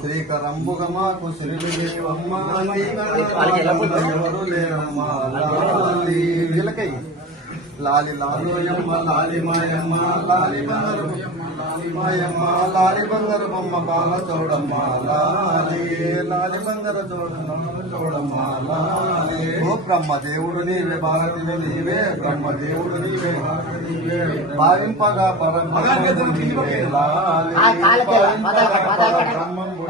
శ్రీకరంబుగమాకు శ్రీదేవమ్మ ఎవరు లేరమ్మా లాలి వీళ్ళకై లాలి లాలోయమ్మ లాలి మాయమ్మ లాలి బంగారు మాయమ్మ లాలి బంగారు బొమ్మ బాల చౌడమ్మ లాలి లాలి బంగారు చూడమ్మ చూడమ్మ లాలి ఓ బ్రహ్మ దేవుడు నీవే భారతివి నీవే బ్రహ్మ దేవుడు నీవే భావింపగా పరమ నీవే లాలి.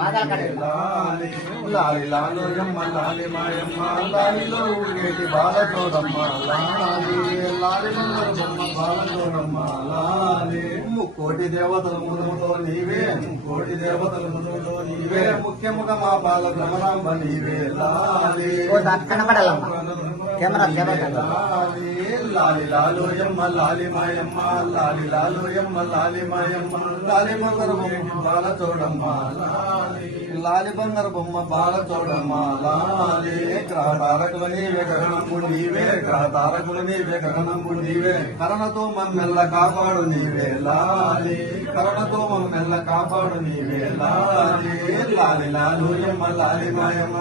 నీవే లాలి లాలి లాలోయమ్మ లాలి మాయమ్మ లాలిలో ఊగేటి బాల చూడమ్మ లాలి లాలి బంగారు బొమ్మ బాల చూడమ్మ లాలి ముక్కోటి దేవతల ముదముతో నీవే. కోటి దేవతల ముదముతో నీవే. ముఖ్యముగా మా బాల భ్రమరాంబ నీవే. కనపడాలమ్మా. Camera camera. లాలి లాలి లాలోయమ్మ లాలి మాయమ్మ. లాలి లాలోయమ్మ లాలి మాయమ్మ. లాలి బంగారు బొమ్మ బాల చూడమ్మ లాలి లాలి బంగారు బొమ్మ బాల చూడమ్మ లాలి నీవే గగనంబు నీవే నీవే గగనంబు నీవే కరణతో మమ్మెల్ల కాపాడు నీవే లాలి కరణతో మమ్మెల్ల కాపాడు నీవే లాలి లాలి లాలోయమ్మ లాలి మాయమ్మ.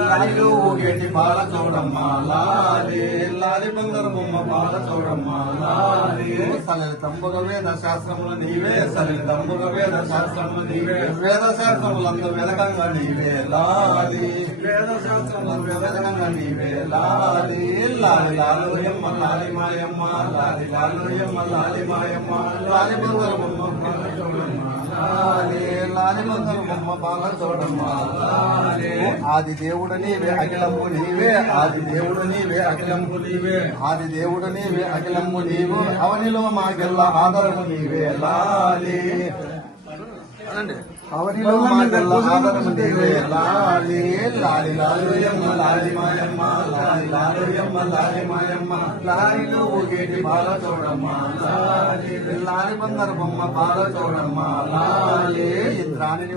లాలిలో ఊగేటి బాల చూడమ్మ లాలి లాలి బంగారు బొమ్మ బాల చూడమ్మ లాలి. సలలి తంబుగ వేద శాస్త్రములు నీవే సలలి తంబుగ వేద శాస్త్రములు నీవే. వేద శాస్త్రములందు వెదకంగా నీవే లాలి. వేద శాస్త్రములందు వెదకంగా నీవే లాలి. లాలి లాలోయమ్మ లాలి మాయమ్మ లాలి లాలోయమ్మ లాలి మాయమ్మ లాలి బంగార బొమ్మ బాల చూడమ్మ లాలి. ఆది దేవుడు నీవే అఖిలంబు నీవే ఆది దేవుడు నీవే అఖిలంబు నీవే. ఆది దేవుడు నీవే అఖిలంబు నీవు. అవనిలో మాకెల్ల ఆదరము నీవే. లాలి. లాలిలో ఊగేటి బాల చూడమ్మ లాలి లాలి బంగారు బొమ్మ బాల చూడమ్మ లాలి ఇంద్రాణిని